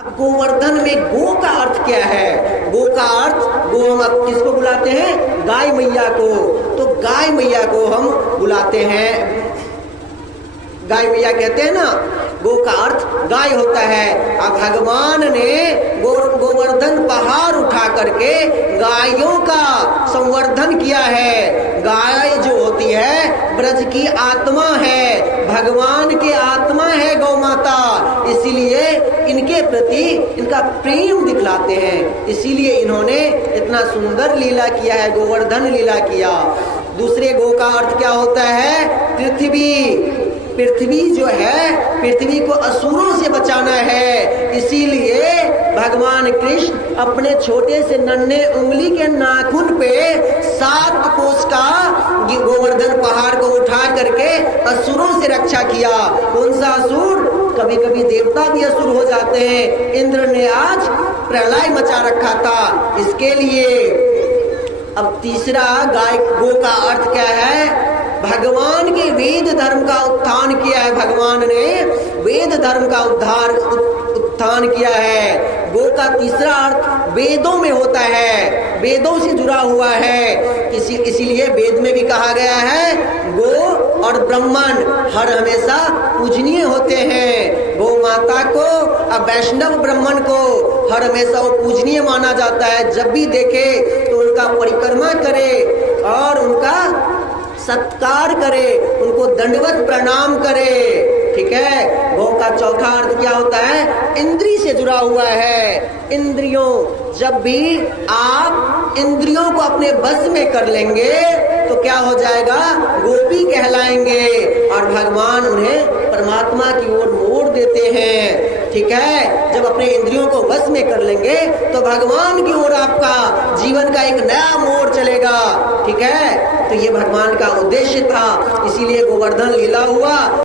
अब गोवर्धन में गो का अर्थ क्या है? गो का अर्थ, गो हम किसको बुलाते हैं? गाय मैया को। तो गाय मैया को हम बुलाते हैं, गाय मैया कहते हैं ना। गो का अर्थ गाय होता है। अब भगवान ने गोवर्धन पहाड़ उठा करके गायों का संवर्धन किया है। गाय जो होती है ब्रज की आत्मा है, भगवान की आत्मा है गौ माता। इसीलिए इनके प्रति इनका प्रेम दिखलाते हैं, इसीलिए इन्होंने इतना सुंदर लीला किया है, गोवर्धन लीला किया। दूसरे गो का अर्थ क्या होता है? पृथ्वी। पृथ्वी जो है, पृथ्वी को असुरों से बचाना है। इसीलिए भगवान कृष्ण अपने छोटे से नन्हे उंगली के नाखून पे 7 कोस का गोवर्धन पहाड़ को उठा करके असुरों से रक्षा किया। कौन सा असुर? कभी कभी देवता भी असुर हो जाते हैं। इंद्र ने आज प्रलय मचा रखा था इसके लिए। अब तीसरा गाय गो का अर्थ क्या है? भगवान के वेद धर्म का उत्थान किया है। भगवान ने वेद धर्म का उत्थान किया है। गो का तीसरा अर्थ वेदों में होता है, वेदों से जुड़ा हुआ है। इसीलिए वेद में भी कहा गया है गो और ब्राह्मण हर हमेशा पूजनीय होते हैं। गौ माता को और वैष्णव ब्राह्मण को हर हमेशा वो पूजनीय माना जाता है। जब भी देखे तो उनका परिक्रमा करे और उनका सत्कार करे, उनको दंडवत प्रणाम करे। ठीक है। गौ का चौथा अर्थ क्या होता है? इंद्रिय से जुड़ा हुआ है। इंद्रियों, जब भी आप इंद्रियों को अपने बस में कर लेंगे तो क्या हो जाएगा? गोपी कहलाएंगे और भगवान उन्हें परमात्मा की ओर मोड़ देते हैं। ठीक है। जब अपने इंद्रियों को वश में कर लेंगे तो भगवान की ओर आपका जीवन का एक नया मोड़ चलेगा। ठीक है। तो ये भगवान का उद्देश्य था, इसीलिए गोवर्धन लीला हुआ।